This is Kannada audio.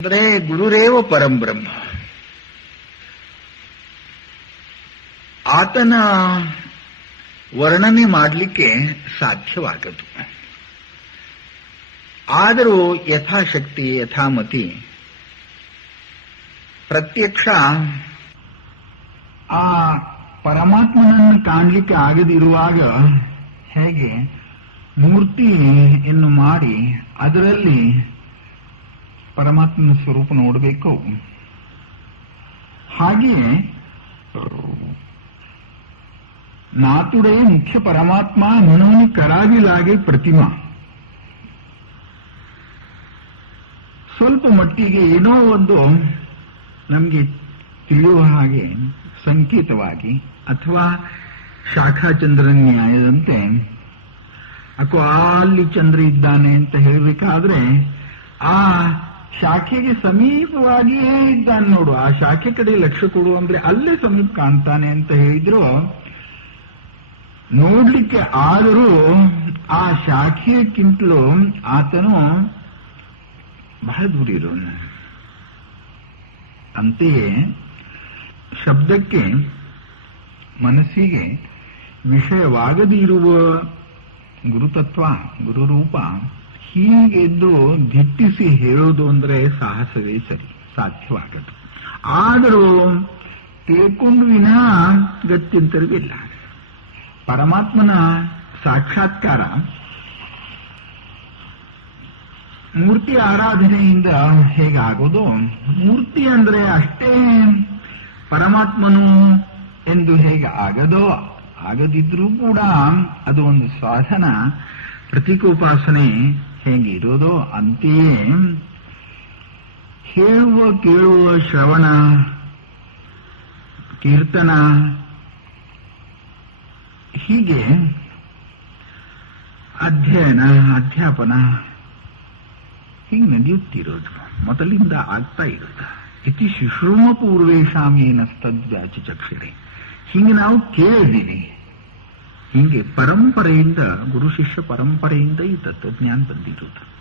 ಅಂದರೆ ಗುರುರೇವ ಪರಂಬ್ರಹ್ಮ ಆತನ ವರ್ಣನೆ ಮಾಡಲಿಕ್ಕೆ ಸಾಧ್ಯವಾಗದು. ಆದರೂ ಯಥಾಶಕ್ತಿ, ಯಥಾಮತಿ, ಪ್ರತ್ಯಕ್ಷ ಆ ಪರಮಾತ್ಮನನ್ನು ಕಾಣಲಿಕ್ಕೆ ಆಗದಿರುವಾಗ ಹೇಗೆ ಮೂರ್ತಿಯನ್ನು ಮಾಡಿ ಅದರಲ್ಲಿ ಪರಮಾತ್ಮನ ಸ್ವರೂಪ ನೋಡಬೇಕು. ಹಾಗೆಯೇ, ನಾತುಡೇ ಮುಖ್ಯ ಪರಮಾತ್ಮ ಮನೋನಿ ಕರಾಗಿಲಾಗೆ ಪ್ರತಿಮಾ. ಸ್ವಲ್ಪ ಮಟ್ಟಿಗೆ ಏನೋ ಒಂದು ನಮಗೆ ತಿಳಿಯುವ ಹಾಗೆ, ಸಂಕೇತವಾಗಿ, ಅಥವಾ ಶಾಖಾಚಂದ್ರನ ನ್ಯಾಯದಂತೆ ಅಕೋ ಅಲ್ಲಿ ಚಂದ್ರ ಇದ್ದಾನೆ ಅಂತ ಹೇಳಬೇಕಾದ್ರೆ, ಆ ಶಾಖೆಗೆ ಸಮೀಪವಾಗಿಯೇ ಇದ್ದಾನೆ ನೋಡು. ಆ ಶಾಖೆ ಕಡೆ ಲಕ್ಷ್ಯ ಕೊಡು ಅಂದ್ರೆ ಅಲ್ಲೇ ಸಮೀಪ ಕಾಣ್ತಾನೆ ಅಂತ ಹೇಳಿದ್ರು. ನೋಡ್ಲಿಕ್ಕೆ ಆದರೂ ಆ ಶಾಖೆಯಕ್ಕಿಂತಲೂ ಆತನು ಬಹಳ ದೂರ ಇರೋಣ ಅಂತೆಯೇ ಶಬ್ದಕ್ಕೆ ಮನಸ್ಸಿಗೆ ವಿಷಯವಾಗದಿರುವ ಗುರುತತ್ವ, ಗುರುರೂಪ ಹೀಗೆದ್ದು ದಿಟ್ಟಿಸಿ ಹೇಳೋದು ಅಂದ್ರೆ ಸಾಹಸವೇ ಸರಿ ಸಾಧ್ಯವಾಗದು ಆದರೂ ತಿಳ್ಕೊಂಡು ವಿನ ಗತ್ಯಂತರವಿಲ್ಲ. ಪರಮಾತ್ಮನ ಸಾಕ್ಷಾತ್ಕಾರ, ಮೂರ್ತಿ ಆರಾಧನೆಯಿಂದ ಹೇಗಾಗೋದು? ಮೂರ್ತಿ ಅಂದ್ರೆ ಅಷ್ಟೇ ಪರಮಾತ್ಮನು ಎಂದು ಹೇಗೆ ಆಗದೋ, ಆಗದಿದ್ರೂ ಕೂಡ ಅದು ಒಂದು ಸಾಧನ, ಪ್ರತೀಕೋಪಾಸನೆ ಹೇಗೆ ಇರೋದು ಅಂತೆಯೇ ಹೇಳುವ ಕೇಳುವ ಶ್ರವಣ, ಕೀರ್ತನ, ಹೀಗೆ ಅಧ್ಯಯನ, ಅಧ್ಯಾಪನ ಹೀಗೆ ನಡೆಯುತ್ತಿರೋದು ಮೊದಲಿಂದ ಆಗ್ತಾ ಇರೋದು ಇತಿ ಶುಶ್ರೂಮ ಪೂರ್ವೇಶಾಮೇನಸ್ತದ್ವಾಚ ಚಕ್ಷರಿ. ಹೀಗೆ ನಾವು ಕೇಳಿದ್ದೀವಿ. ಹೀಗೆ ಪರಂಪರೆಯಿಂದ ಗುರು ಶಿಷ್ಯ ಪರಂಪರೆಯಿಂದ ಈ ತತ್ವಜ್ಞಾನ ಬಂದಿರೋದು.